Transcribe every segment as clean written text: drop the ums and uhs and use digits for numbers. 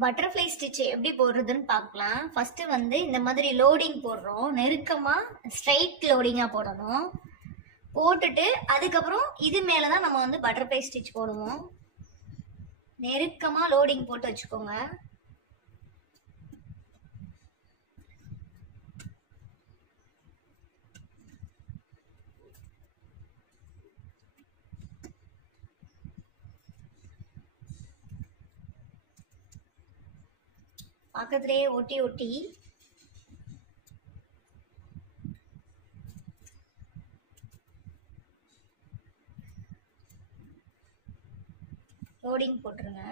Butterfly stitch எப்படி போடுறதுன்னு பார்க்கலாம். ஃபர்ஸ்ட் வந்து இந்த மாதிரி லோடிங் போடுறோம். நெருக்கமா ஸ்ட்ரைட் லோடிங்கா போடணும். போட்டுட்டு அதுக்கப்புறம் இது மேல தான் நம்ம வந்து பட்டர்ஃப்ளை ஸ்டிச் போடுவோம். நெருக்கமா லோடிங் போட்டு வச்சுக்கோங்க. பக்கத்துலேயே ஒட்டி ஒட்டி லோடிங் போட்டுருங்க.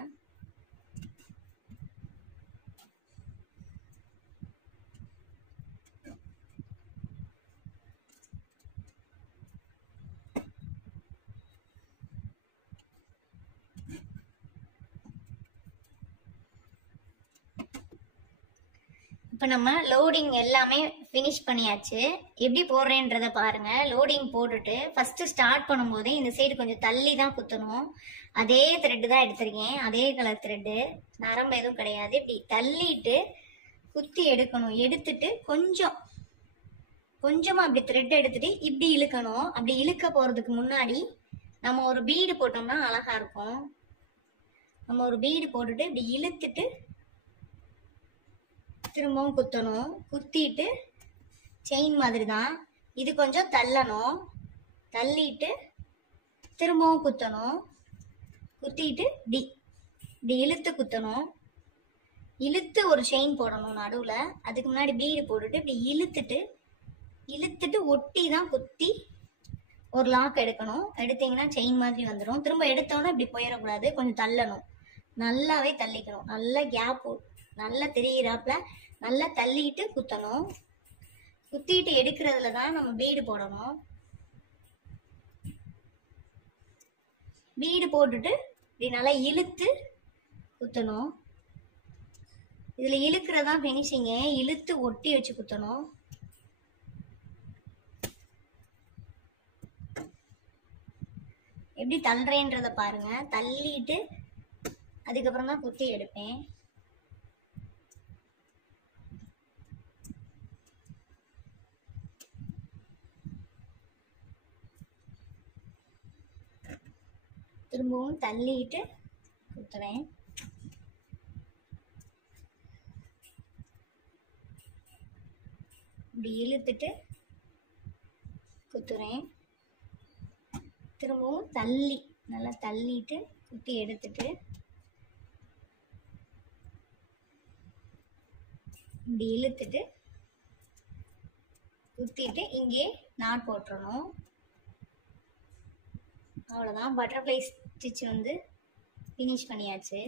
இப்போ நம்ம லோடிங் எல்லாமே ஃபினிஷ் பண்ணியாச்சு. எப்படி போடுறேன்றத பாருங்க. லோடிங் போட்டுட்டு ஃபர்ஸ்ட் ஸ்டார்ட் பண்ணும்போதே இந்த சைடு கொஞ்சம் தள்ளி தான் குத்தணும். அதே த்ரெட்டு தான் எடுத்திருக்கேன், அதே கலர் த்ரெட்டு, நரம்பு எதுவும் கிடையாது. இப்படி தள்ளிட்டு குத்தி எடுக்கணும். எடுத்துட்டு கொஞ்சமா அப்படி த்ரெட் எடுத்துட்டு இப்படி இழுக்கணும். அப்படி இழுக்க போறதுக்கு முன்னாடி நம்ம ஒரு பீடு போட்டோம்னா அழகா இருக்கும். நம்ம ஒரு பீடு போட்டுட்டு இப்படி இழுத்துட்டு திரும்பவும் குத்தணும். குத்திட்டு செயின் மாதிரி தான் இது, கொஞ்சம் தள்ளணும். தள்ளிட்டு திரும்பவும் குத்தணும். குத்திட்டு இப்படி இப்படி இழுத்து குத்தணும். இழுத்து ஒரு செயின் போடணும் நடுவுல. அதுக்கு முன்னாடி பீடு போட்டுட்டு இப்படி இழுத்துட்டு ஒட்டி தான் குத்தி ஒரு லாக் எடுக்கணும். எடுத்தீங்கன்னா செயின் மாதிரி வந்துடும். திரும்ப எடுத்தோன்னா இப்படி போயிடக்கூடாது, கொஞ்சம் தள்ளணும். நல்லாவே தள்ளிக்கணும். நல்லா கேப் நல்லா தெரியிறாப்புல நல்லா தள்ளிட்டு குத்தணும். குத்திட்டு எடுக்கிறதுல தான் நம்ம பீடு போடணும். பீடு போட்டுட்டு இப்படி நல்லா இழுத்து குத்தணும். இதுல இழுக்கிறதா ஃபினிஷிங்க. இழுத்து ஒட்டி வச்சு குத்தணும். எப்படி தள்ளுறேன்றத பாருங்க. தள்ளிட்டு அதுக்கப்புறம் தான் குத்தி எடுப்பேன். திரும்பவும் தள்ளிட்டு குத்துறேன். இப்படி இழுத்துட்டு குத்துறேன். திரும்பவும் நல்லா தள்ளிட்டு குத்தி எடுத்துட்டு இப்படி இழுத்துட்டு குத்திட்டு இங்கே நாட் போட்டுறணும். அவ்வளோதான், பட்டர்ஃப்ளை ஸ்டிச் வந்து ஃபினிஷ் பண்ணியாச்சு.